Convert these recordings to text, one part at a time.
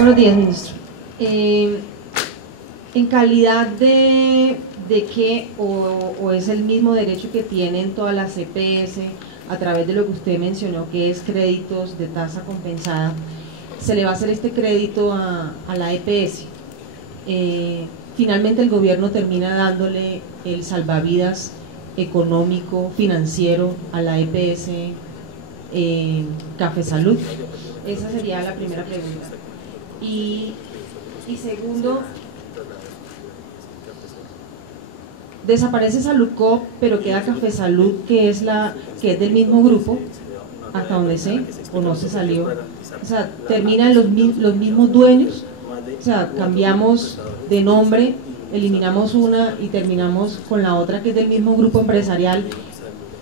Buenos días, ministro. En calidad de que, o es el mismo derecho que tienen todas las EPS a través de lo que usted mencionó, que es créditos de tasa compensada, se le va a hacer este crédito a la EPS. Finalmente el gobierno termina dándole el salvavidas económico, financiero a la EPS Café Salud. Esa sería la primera pregunta. Y segundo, desaparece Saludcop, pero queda Café Salud, que es del mismo grupo, hasta donde sé, o no se salió. O sea, terminan los mismos dueños, o sea, cambiamos de nombre, eliminamos una y terminamos con la otra, que es del mismo grupo empresarial.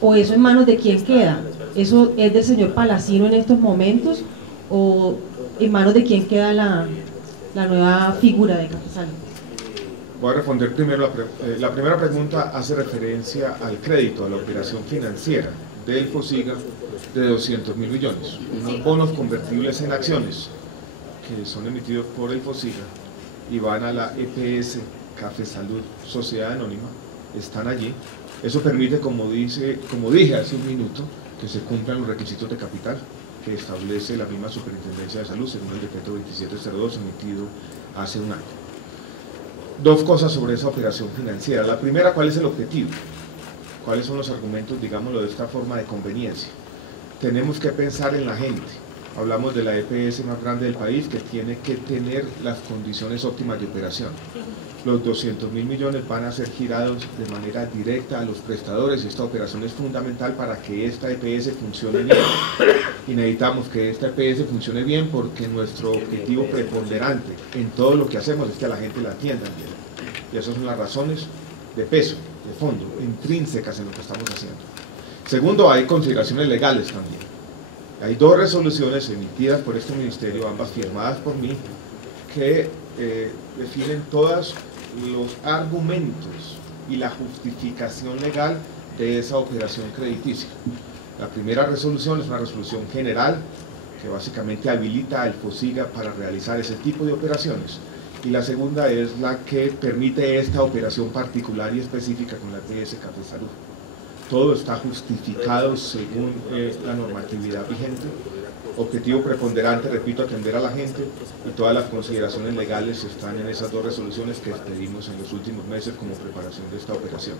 ¿O eso en manos de quién queda? ¿Eso es del señor Palacino en estos momentos? ¿O en manos de quién queda la nueva figura de Café Salud? Voy a responder primero la primera pregunta. Hace referencia al crédito, a la operación financiera del FOSIGA de 200.000 millones, unos bonos convertibles en acciones que son emitidos por el FOSIGA y van a la EPS Café Salud Sociedad Anónima, están allí. Eso permite, como dije hace un minuto, que se cumplan los requisitos de capital que establece la misma Superintendencia de Salud según el decreto 2702 emitido hace un año. Dos cosas sobre esa operación financiera. La primera, ¿cuál es el objetivo? ¿Cuáles son los argumentos, digámoslo de esta forma, de conveniencia? Tenemos que pensar en la gente. Hablamos de la EPS más grande del país, que tiene que tener las condiciones óptimas de operación. Los 200.000 millones van a ser girados de manera directa a los prestadores y esta operación es fundamental para que esta EPS funcione bien. Y necesitamos que esta EPS funcione bien porque nuestro objetivo preponderante en todo lo que hacemos es que a la gente la atiendan bien. Y esas son las razones de peso, de fondo, intrínsecas en lo que estamos haciendo. Segundo, hay consideraciones legales también. Hay dos resoluciones emitidas por este ministerio, ambas firmadas por mí, que definen todos los argumentos y la justificación legal de esa operación crediticia. La primera resolución es una resolución general que básicamente habilita al FOSIGA para realizar ese tipo de operaciones, y la segunda es la que permite esta operación particular y específica con la EPS Café Salud. Todo está justificado según la normatividad vigente. Objetivo preponderante, repito, atender a la gente, y todas las consideraciones legales están en esas dos resoluciones que expedimos en los últimos meses como preparación de esta operación.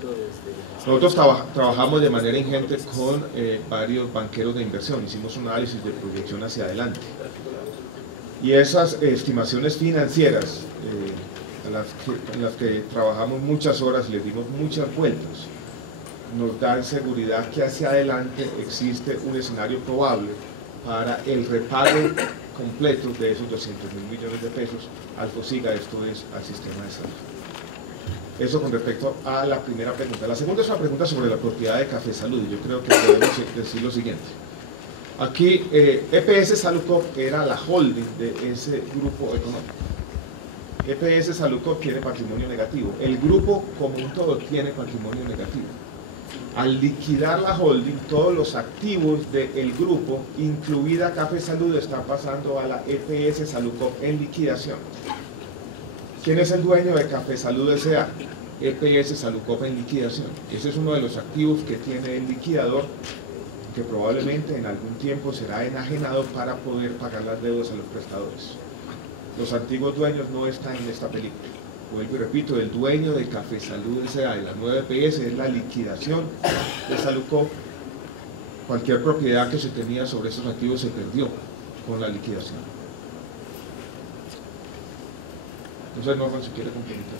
Nosotros trabajamos de manera ingente con varios banqueros de inversión, hicimos un análisis de proyección hacia adelante, y esas estimaciones financieras en las que trabajamos muchas horas y les dimos muchas vueltas, nos dan seguridad que hacia adelante existe un escenario probable para el repago completo de esos 200.000 millones de pesos al FOSIGA, esto es, al sistema de salud. Eso con respecto a la primera pregunta. La segunda es una pregunta sobre la propiedad de Café Salud, y yo creo que podemos decir lo siguiente. Aquí, EPS Saludcop era la holding de ese grupo económico. EPS Saludcop tiene patrimonio negativo, el grupo como un todo tiene patrimonio negativo. Al liquidar la holding, todos los activos del grupo, incluida Café Salud, están pasando a la EPS Saludcop en liquidación. ¿Quién es el dueño de Café Salud S.A.? EPS Saludcop en liquidación. Ese es uno de los activos que tiene el liquidador, que probablemente en algún tiempo será enajenado para poder pagar las deudas a los prestadores. Los antiguos dueños no están en esta película. Vuelvo y repito, el dueño de Café Salud S.A. de la nueva EPS es la liquidación de Saludcop. Cualquier propiedad que se tenía sobre esos activos se perdió con la liquidación. No sé, Norman, si quiere complementar.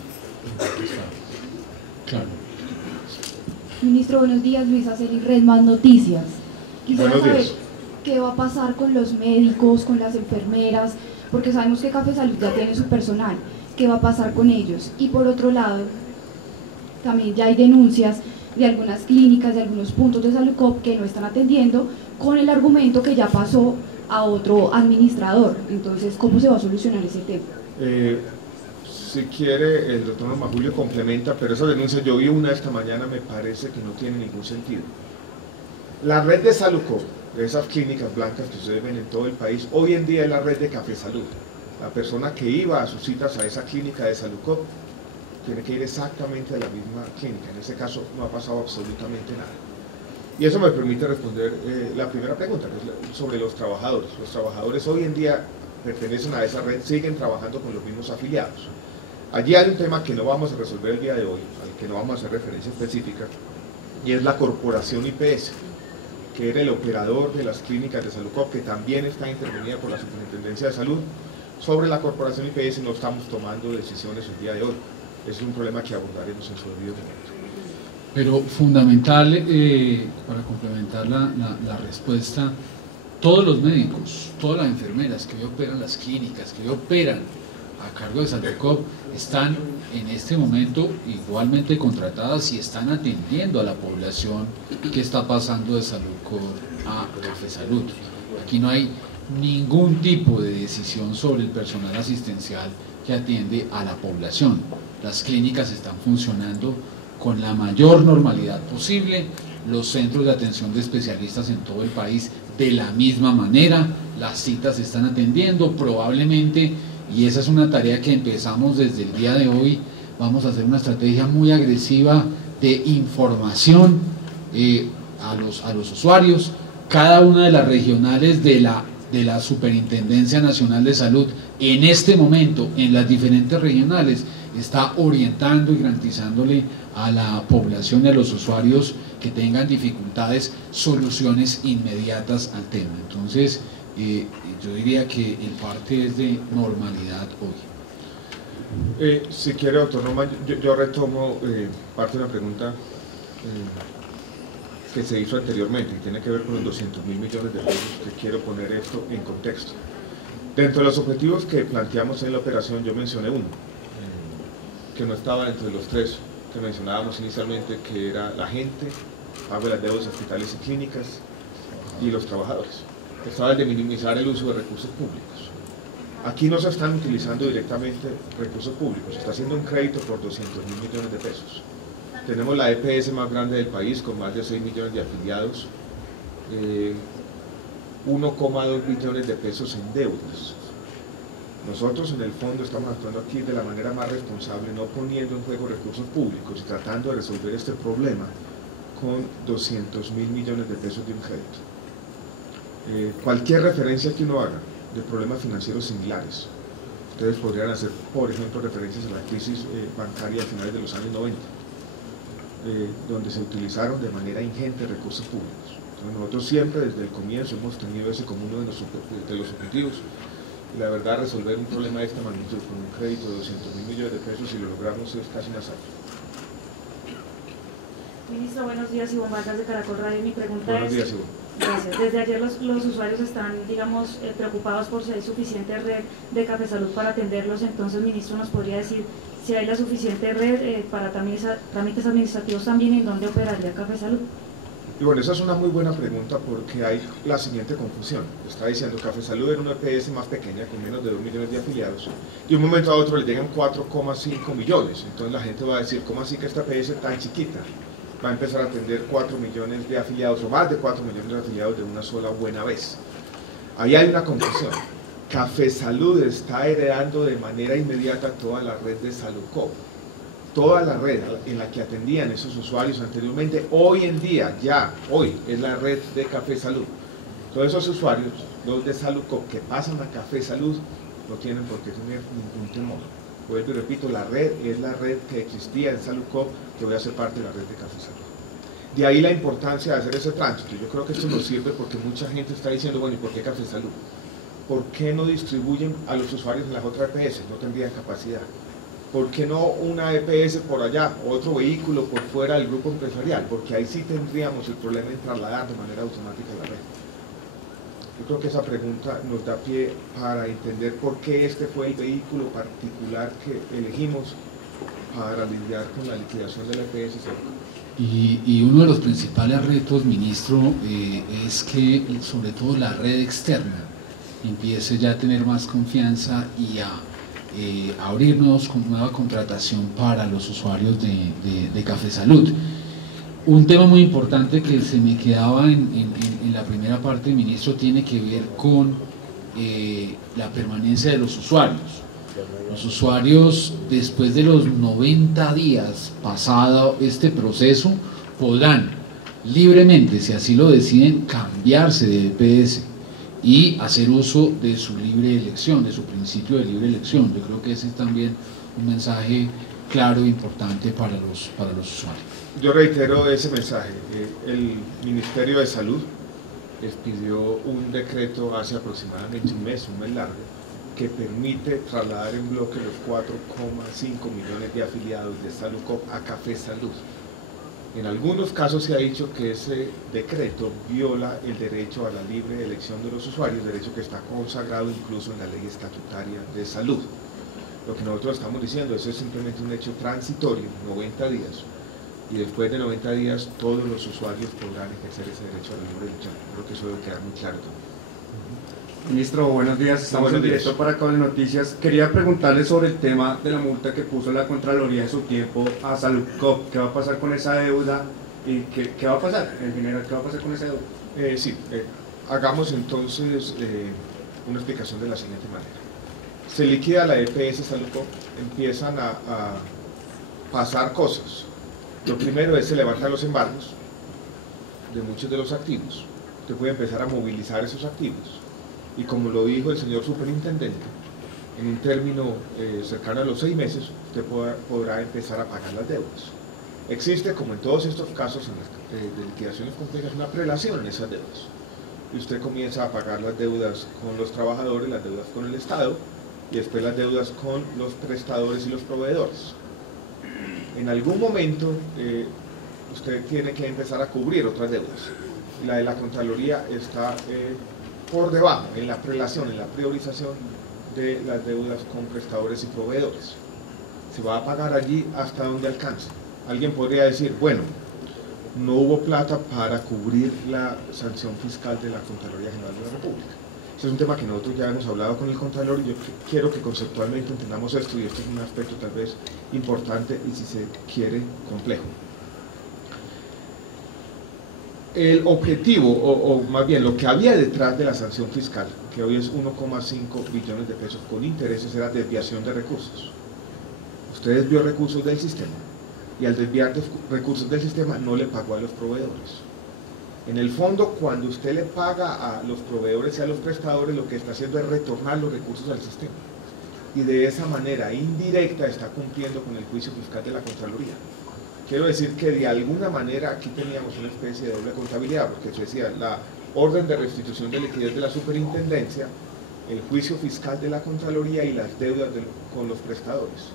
Claro. Ministro, buenos días. Luisa Celi, Redman Noticias. Quisiera Buenos saber días. qué va a pasar con los médicos, con las enfermeras, porque sabemos que Café Salud ya tiene su personal. ¿Qué va a pasar con ellos? Y por otro lado, también ya hay denuncias de algunas clínicas, de algunos puntos de Saludcop que no están atendiendo, con el argumento que ya pasó a otro administrador. Entonces, ¿cómo se va a solucionar ese tema? Si quiere, el doctor Norma Julio complementa, pero esa denuncia, yo vi una esta mañana, me parece que no tiene ningún sentido. La red de Saludcop, de esas clínicas blancas que ustedes ven en todo el país, hoy en día es la red de Café Salud. La persona que iba a sus citas a esa clínica de Salucop tiene que ir exactamente a la misma clínica. En ese caso no ha pasado absolutamente nada. Y eso me permite responder la primera pregunta, que es sobre los trabajadores. Los trabajadores hoy en día pertenecen a esa red, siguen trabajando con los mismos afiliados. Allí hay un tema que no vamos a resolver el día de hoy, al que no vamos a hacer referencia específica, y es la corporación IPS, que era el operador de las clínicas de Salucop, que también está intervenida por la Superintendencia de Salud. Sobre la corporación IPS no estamos tomando decisiones el día de hoy. Es un problema que abordaremos en su debido momento. Pero fundamental, para complementar la respuesta, todos los médicos, todas las enfermeras que hoy operan las clínicas, que hoy operan a cargo de Salucop, están en este momento igualmente contratadas y están atendiendo a la población que está pasando de Salucop a Café Salud. Aquí no hay ningún tipo de decisión sobre el personal asistencial que atiende a la población. Las clínicas están funcionando con la mayor normalidad posible, los centros de atención de especialistas en todo el país de la misma manera, las citas se están atendiendo probablemente, y esa es una tarea que empezamos desde el día de hoy. Vamos a hacer una estrategia muy agresiva de información a los usuarios. Cada una de las regionales de la Superintendencia Nacional de Salud en este momento en las diferentes regionales está orientando y garantizándole a la población y a los usuarios que tengan dificultades soluciones inmediatas al tema. Entonces yo diría que el parte es de normalidad hoy. Si quiere, doctor Norman, yo retomo parte de una pregunta que se hizo anteriormente y tiene que ver con los 200.000 millones de pesos, que quiero poner esto en contexto. Dentro de los objetivos que planteamos en la operación, yo mencioné uno, que no estaba dentro de los tres que mencionábamos inicialmente, que era la gente, pago de las deudas de hospitales y clínicas, y los trabajadores. Estaba el de minimizar el uso de recursos públicos. Aquí no se están utilizando directamente recursos públicos, se está haciendo un crédito por 200.000 millones de pesos. Tenemos la EPS más grande del país, con más de 6 millones de afiliados, 1,2 billones de pesos en deudas. Nosotros en el fondo estamos actuando aquí de la manera más responsable, no poniendo en juego recursos públicos y tratando de resolver este problema con 200.000 millones de pesos de un crédito. Cualquier referencia que uno haga de problemas financieros similares, ustedes podrían hacer, por ejemplo, referencias a la crisis bancaria a finales de los años 90, donde se utilizaron de manera ingente recursos públicos. Entonces, nosotros siempre desde el comienzo hemos tenido ese como uno de los objetivos. La verdad, resolver un problema de esta magnitud con un crédito de 200.000 millones de pesos, si lo logramos, es casi un asalto. Ministro, buenos días, Ivonne Vargas de Caracol Radio. Mi pregunta Buenos días, Ivonne. Gracias. Desde ayer los usuarios están, digamos, preocupados por si hay suficiente red de Café Salud para atenderlos. Entonces, ministro, ¿nos podría decir si hay la suficiente red para trámites administrativos también, en dónde operaría Café Salud? Y bueno, esa es una muy buena pregunta, porque hay la siguiente confusión. Está diciendo Café Salud era una EPS más pequeña, con menos de 2 millones de afiliados, y de un momento a otro le llegan 4,5 millones. Entonces la gente va a decir, ¿cómo así que esta EPS tan chiquita va a empezar a atender 4 millones de afiliados, o más de 4 millones de afiliados de una sola buena vez? Ahí hay una confusión. Café Salud está heredando de manera inmediata toda la red de Salucop. Toda la red en la que atendían esos usuarios anteriormente, hoy en día, hoy es la red de Café Salud. Todos esos usuarios, los de Salucop, que pasan a Café Salud, no tienen por qué tener ningún temor. Vuelvo y repito, la red es la red que existía en Salucop, que voy a ser parte de la red de Café Salud. De ahí la importancia de hacer ese tránsito. Yo creo que esto nos sirve porque mucha gente está diciendo, bueno, ¿y por qué Café Salud? ¿Por qué no distribuyen a los usuarios en las otras EPS? No tendrían capacidad. ¿Por qué no una EPS por allá, otro vehículo por fuera del grupo empresarial? Porque ahí sí tendríamos el problema en trasladar de manera automática la red. Yo creo que esa pregunta nos da pie para entender por qué este fue el vehículo particular que elegimos para lidiar con la liquidación de la EPS. Y uno de los principales retos, ministro, es que sobre todo la red externa empiece ya a tener más confianza y a abrir nueva contratación para los usuarios de Café Salud. Un tema muy importante que se me quedaba en la primera parte, ministro, tiene que ver con la permanencia de los usuarios. Los usuarios, después de los 90 días pasado este proceso, podrán libremente, si así lo deciden, cambiarse de EPS y hacer uso de su libre elección, de su principio de libre elección. Yo creo que ese es también un mensaje claro e importante para los usuarios. Yo reitero ese mensaje. El Ministerio de Salud expidió un decreto hace aproximadamente un mes largo, que permite trasladar en bloque los 4,5 millones de afiliados de Saludcop a Café Salud. En algunos casos se ha dicho que ese decreto viola el derecho a la libre elección de los usuarios, derecho que está consagrado incluso en la ley estatutaria de salud. Lo que nosotros estamos diciendo, eso es simplemente un hecho transitorio, 90 días, y después de 90 días todos los usuarios podrán ejercer ese derecho a la libre elección. Creo que eso debe quedar muy claro también. Ministro, buenos días, estamos en directo para Cable Noticias. Quería preguntarle sobre el tema de la multa que puso la Contraloría en su tiempo a Saludcop. ¿Qué va a pasar con esa deuda? ¿Y qué va a pasar en general? ¿Qué va a pasar con esa deuda? Hagamos entonces una explicación de la siguiente manera. Se liquida la EPS Saludcop, empiezan a pasar cosas. Lo primero es se levantan los embargos de muchos de los activos. Usted puede empezar a movilizar esos activos. Y como lo dijo el señor superintendente, en un término cercano a los 6 meses, usted podrá empezar a pagar las deudas. Existe, como en todos estos casos de liquidaciones complejas, una prelación en esas deudas. Y usted comienza a pagar las deudas con los trabajadores, las deudas con el Estado, y después las deudas con los prestadores y los proveedores. En algún momento, usted tiene que empezar a cubrir otras deudas. La de la Contraloría está por debajo, en la prelación, en la priorización de las deudas con prestadores y proveedores. Se va a pagar allí hasta donde alcance. Alguien podría decir, bueno, no hubo plata para cubrir la sanción fiscal de la Contraloría General de la República. Ese es un tema que nosotros ya hemos hablado con el Contralor y yo quiero que conceptualmente entendamos esto, y esto es un aspecto tal vez importante y, si se quiere, complejo. El objetivo, o más bien lo que había detrás de la sanción fiscal, que hoy es 1,5 billones de pesos con intereses, era desviación de recursos. Usted desvió recursos del sistema, y al desviar recursos del sistema no le pagó a los proveedores. En el fondo, cuando usted le paga a los proveedores y a los prestadores, lo que está haciendo es retornar los recursos al sistema. Y de esa manera indirecta está cumpliendo con el juicio fiscal de la Contraloría. Quiero decir que de alguna manera aquí teníamos una especie de doble contabilidad, porque se decía la orden de restitución de liquidez de la superintendencia, el juicio fiscal de la Contraloría y las deudas con los prestadores.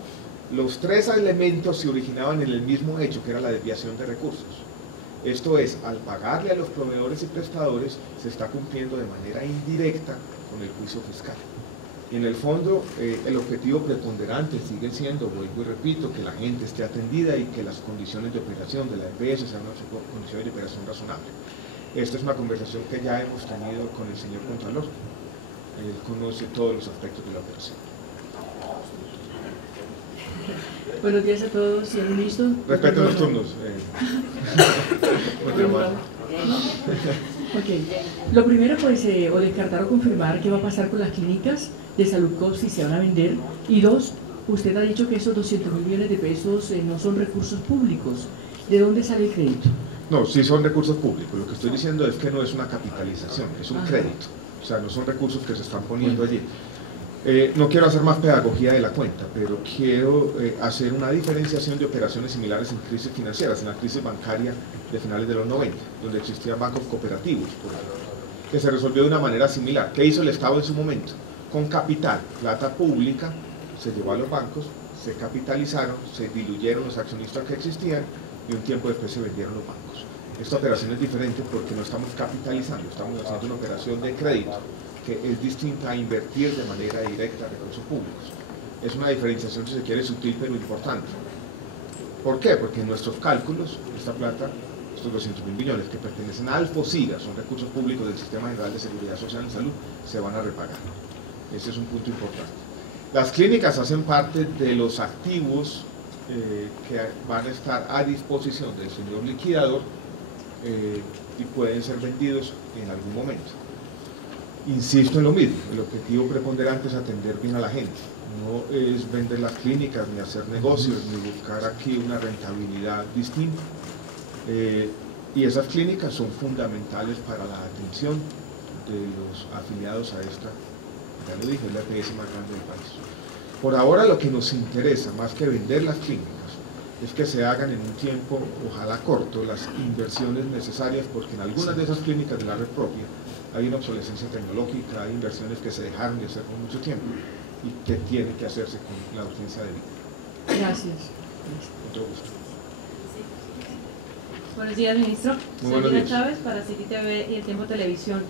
Los 3 elementos se originaban en el mismo hecho, que era la desviación de recursos. Esto es, al pagarle a los proveedores y prestadores, se está cumpliendo de manera indirecta con el juicio fiscal. Y en el fondo, el objetivo preponderante sigue siendo, vuelvo y repito, que la gente esté atendida y que las condiciones de operación de la EPS sean unas condiciones de operación razonables. Esta es una conversación que ya hemos tenido con el señor Contralor. Él conoce todos los aspectos de la operación. Buenos días a todos, señor ministro. Respeto los turnos. Ok. Lo primero, pues, o descartar o confirmar qué va a pasar con las clínicas de Saludcop, si se van a vender. Y 2, usted ha dicho que esos 200.000 millones de pesos no son recursos públicos. ¿De dónde sale el crédito? No, sí son recursos públicos. Lo que estoy diciendo es que no es una capitalización, es un crédito. O sea, no son recursos que se están poniendo allí. No quiero hacer más pedagogía de la cuenta, pero quiero hacer una diferenciación de operaciones similares en crisis financieras, en la crisis bancaria de finales de los 90, donde existían bancos cooperativos, por ejemplo, que se resolvió de una manera similar. ¿Qué hizo el Estado en su momento? Con capital, plata pública, se llevó a los bancos, se capitalizaron, se diluyeron los accionistas que existían y un tiempo después se vendieron los bancos. Esta operación es diferente porque no estamos capitalizando, estamos haciendo una operación de crédito, que es distinta a invertir de manera directa recursos públicos. Es una diferenciación, si se quiere, sutil pero importante. ¿Por qué? Porque en nuestros cálculos, esta plata, estos 200.000 millones que pertenecen a Alfosiga, son recursos públicos del Sistema General de Seguridad Social y Salud, se van a repagar. Ese es un punto importante. Las clínicas hacen parte de los activos que van a estar a disposición del señor liquidador y pueden ser vendidos en algún momento. insisto en lo mismo, el objetivo preponderante es atender bien a la gente, no es vender las clínicas, ni hacer negocios, ni buscar aquí una rentabilidad distinta. Y esas clínicas son fundamentales para la atención de los afiliados a esta, ya lo dije, es la EPS más grande del país. Por ahora lo que nos interesa, más que vender las clínicas, es que se hagan en un tiempo, ojalá corto, las inversiones necesarias, porque en algunas de esas clínicas de la red propia hay una obsolescencia tecnológica, hay inversiones que se dejaron de hacer por mucho tiempo y que tienen que hacerse con la urgencia de vida. Gracias. Mucho gusto. Buenos días, ministro. Muy Soy buenos Lina días. Chávez para City TV y El Tiempo Televisión.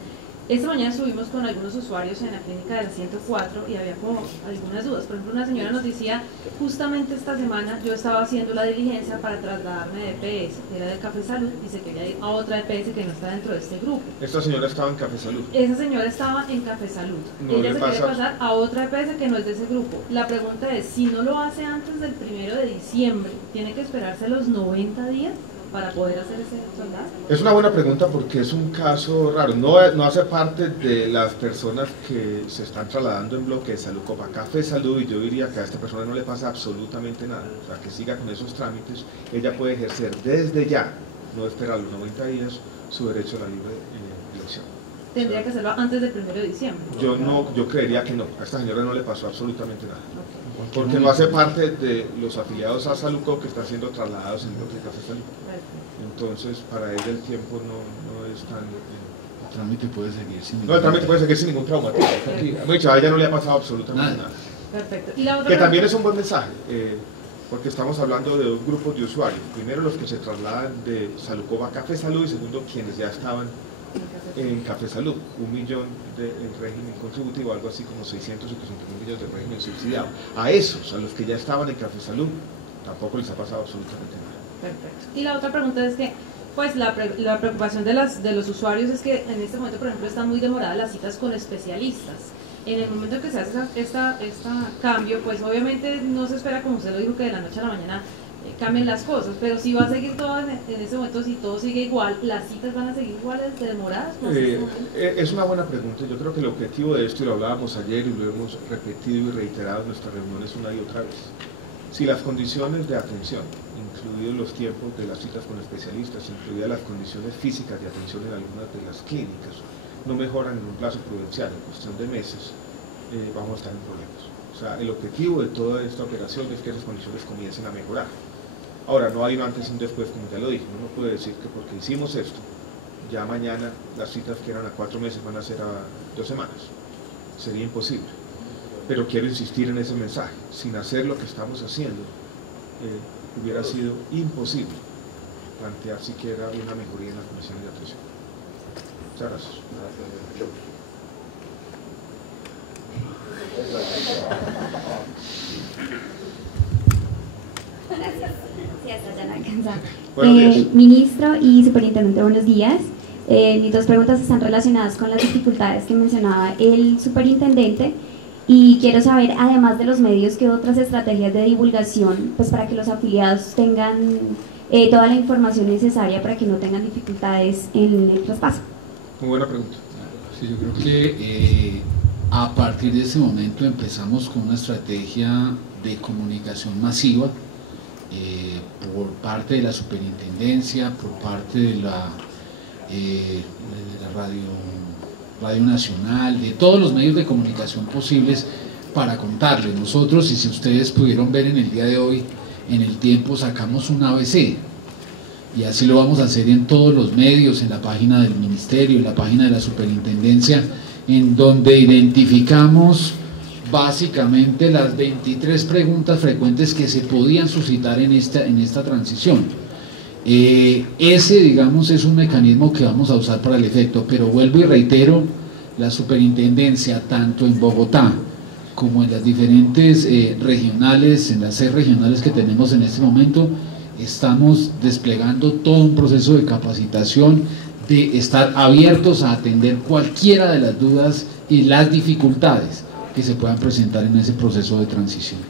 Esta mañana estuvimos con algunos usuarios en la clínica de la 104 y había como algunas dudas. Por ejemplo, una señora nos decía, justamente esta semana yo estaba haciendo la diligencia para trasladarme de EPS, que era del Café Salud, y se quería ir a otra EPS que no está dentro de este grupo. Esta señora estaba en Café Salud. Esa señora estaba en Café Salud. No Ella le se pasa- quiere pasar a otra EPS que no es de ese grupo. La pregunta es, si no lo hace antes del 1 de diciembre, ¿tiene que esperarse los 90 días para poder hacer ese soldado? Es una buena pregunta porque es un caso raro, no hace parte de las personas que se están trasladando en bloque de Salucop a Café Salud, y yo diría que a esta persona no le pasa absolutamente nada, o sea, que siga con esos trámites. Ella puede ejercer desde ya, no esperar los 90 días, su derecho a la libre elección. Tendría que hacerlo antes del 1 de diciembre. Yo creería que no, a esta señora no le pasó absolutamente nada, porque no hace parte de los afiliados a Salucop que están siendo trasladados en bloque de Café Salud. Entonces, para ella el tiempo no es tan... El trámite puede seguir sin No, el trámite puede seguir sin ningún traumatismo. A ella no le ha pasado absolutamente nada. Perfecto. Y la otra Que también pregunta- es un buen mensaje, porque estamos hablando de dos grupos de usuarios. Primero, los que se trasladan de Salucop a Café Salud, y segundo, quienes ya estaban en Café Salud. 1 millón de régimen contributivo, algo así como 600 o 700 millones de régimen subsidiado. A esos, a los que ya estaban en Café Salud, tampoco les ha pasado absolutamente nada. Perfecto. Y la otra pregunta es que, pues la preocupación de los usuarios es que en este momento, por ejemplo, están muy demoradas las citas con especialistas. En el momento que se hace este cambio, pues obviamente no se espera, como usted lo dijo, que de la noche a la mañana cambien las cosas, pero si va a seguir todo en ese momento, si todo sigue igual, ¿las citas van a seguir iguales de demoradas? No sé cómo- Es una buena pregunta. Yo creo que el objetivo de esto, y lo hablábamos ayer y lo hemos repetido y reiterado en nuestras reuniones una y otra vez, si las condiciones de atención, incluidos los tiempos de las citas con especialistas, incluidas las condiciones físicas de atención en algunas de las clínicas, no mejoran en un plazo prudencial, en cuestión de meses, vamos a estar en problemas. O sea, el objetivo de toda esta operación es que esas condiciones comiencen a mejorar. Ahora, no hay un antes y un después, como ya lo dije. Uno no puede decir que porque hicimos esto, ya mañana las citas que eran a 4 meses van a ser a 2 semanas. Sería imposible. Pero quiero insistir en ese mensaje. Sin hacer lo que estamos haciendo, hubiera sido imposible plantear siquiera una mejoría en las condiciones de atención. Muchas gracias. Sí, hasta ya no alcanza. Buenos días. Ministro y superintendente, buenos días. Mis dos preguntas están relacionadas con las dificultades que mencionaba el superintendente, y quiero saber, además de los medios, qué otras estrategias de divulgación, pues para que los afiliados tengan toda la información necesaria para que no tengan dificultades en el traspaso. Muy buena pregunta. Sí, yo creo que a partir de ese momento empezamos con una estrategia de comunicación masiva por parte de la superintendencia, por parte de la Radio Nacional, de todos los medios de comunicación posibles para contarles. Nosotros, y si ustedes pudieron ver en el día de hoy, en El Tiempo sacamos un ABC, y así lo vamos a hacer en todos los medios, en la página del Ministerio, en la página de la Superintendencia, en donde identificamos básicamente las 23 preguntas frecuentes que se podían suscitar en esta transición. Ese, digamos, es un mecanismo que vamos a usar para el efecto, pero vuelvo y reitero, la superintendencia, tanto en Bogotá como en las diferentes regionales, en las 6 regionales que tenemos en este momento, estamos desplegando todo un proceso de capacitación, de estar abiertos a atender cualquiera de las dudas y las dificultades que se puedan presentar en ese proceso de transición.